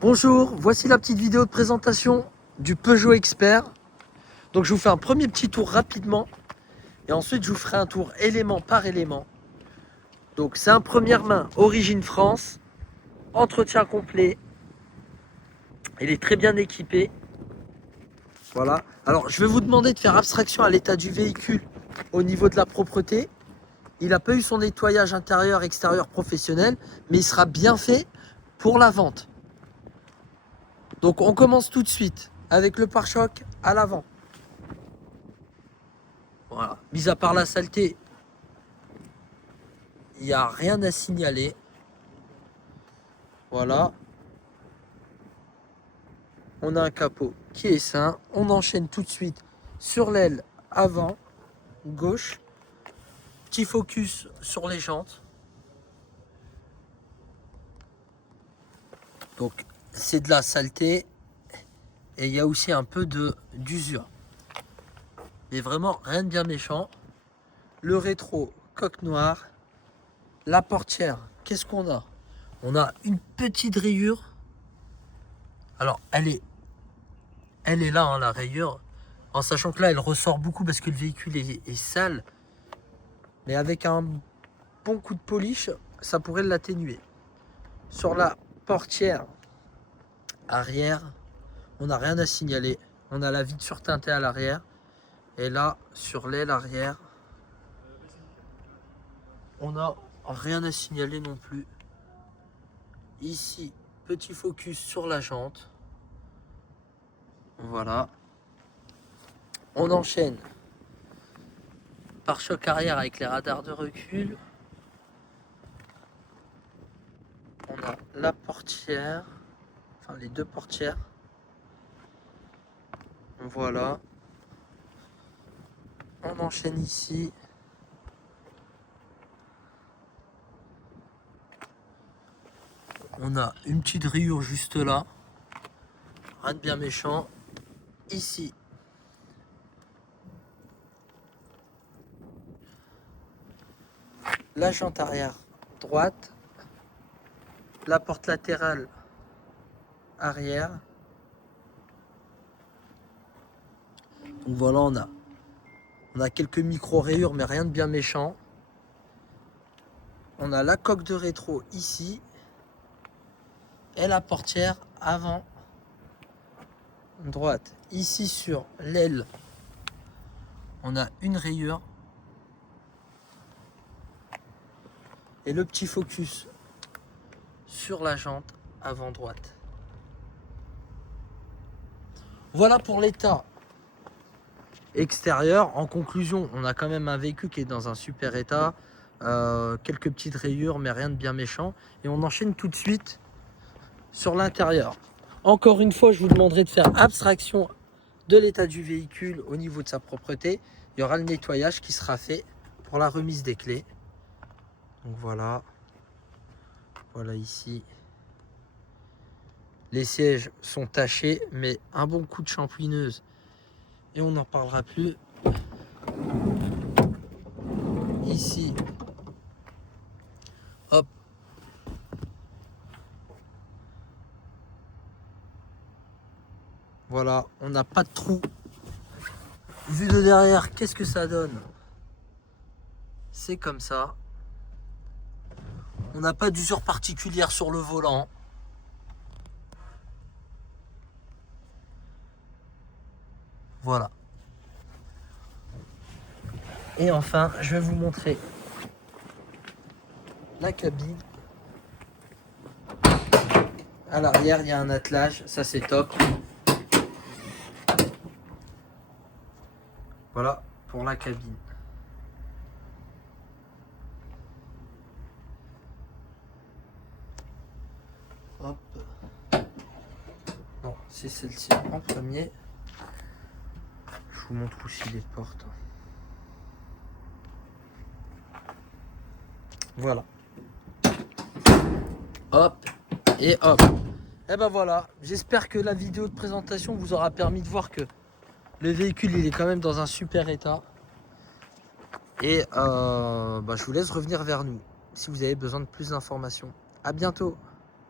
Bonjour, voici la petite vidéo de présentation du Peugeot Expert. Donc je vous fais un premier petit tour rapidement et ensuite je vous ferai un tour élément par élément. Donc c'est un première main, origine France, entretien complet. Il est très bien équipé. Voilà. Alors je vais vous demander de faire abstraction à l'état du véhicule au niveau de la propreté. Il n'a pas eu son nettoyage intérieur, extérieur professionnel, mais il sera bien fait pour la vente. Donc on commence tout de suite avec le pare-choc à l'avant. Voilà. Mis à part la saleté, il n'y a rien à signaler. Voilà. On a un capot qui est sain. On enchaîne tout de suite sur l'aile avant, gauche. Petit focus sur les jantes. Donc c'est de la saleté. Et il y a aussi un peu d'usure. Mais vraiment rien de bien méchant. Le rétro, coque noire. La portière, qu'est-ce qu'on a? On a une petite rayure. Alors elle est là, hein, la rayure. En sachant que là, elle ressort beaucoup parce que le véhicule est sale. Mais avec un bon coup de polish, ça pourrait l'atténuer. Sur la portière arrière, on n'a rien à signaler. On a la vitre surteintée à l'arrière. Et là, sur l'aile arrière, on n'a rien à signaler non plus. Ici, petit focus sur la jante. Voilà. On enchaîne. Pare-choc arrière avec les radars de recul. On a la portière. Enfin, les deux portières. Voilà. On enchaîne ici. On a une petite rayure juste là. Rien de bien méchant. Ici. La jante arrière droite. La porte latérale arrière. Donc voilà, on a quelques micro-rayures, mais rien de bien méchant. On a la coque de rétro ici. Et la portière avant droite. Ici sur l'aile, on a une rayure. Et le petit focus sur la jante avant droite. Voilà pour l'état extérieur. En conclusion, on a quand même un véhicule qui est dans un super état. Quelques petites rayures, mais rien de bien méchant. Et on enchaîne tout de suite sur l'intérieur. Encore une fois, je vous demanderai de faire abstraction de l'état du véhicule au niveau de sa propreté. Il y aura le nettoyage qui sera fait pour la remise des clés. Donc voilà. Voilà ici. Les sièges sont tachés, mais un bon coup de shampouineuse et on n'en parlera plus. Ici, hop. Voilà, on n'a pas de trou. Vu de derrière, qu'est-ce que ça donne? C'est comme ça. On n'a pas d'usure particulière sur le volant. Voilà. Et enfin, je vais vous montrer la cabine. À l'arrière, il y a un attelage, ça c'est top. Voilà pour la cabine. Hop. Non, c'est celle-ci en premier. Je vous montre aussi les portes. Voilà. Hop et hop. Et ben voilà, j'espère que la vidéo de présentation vous aura permis de voir que le véhicule il est quand même dans un super état. Et je vous laisse revenir vers nous si vous avez besoin de plus d'informations. À bientôt.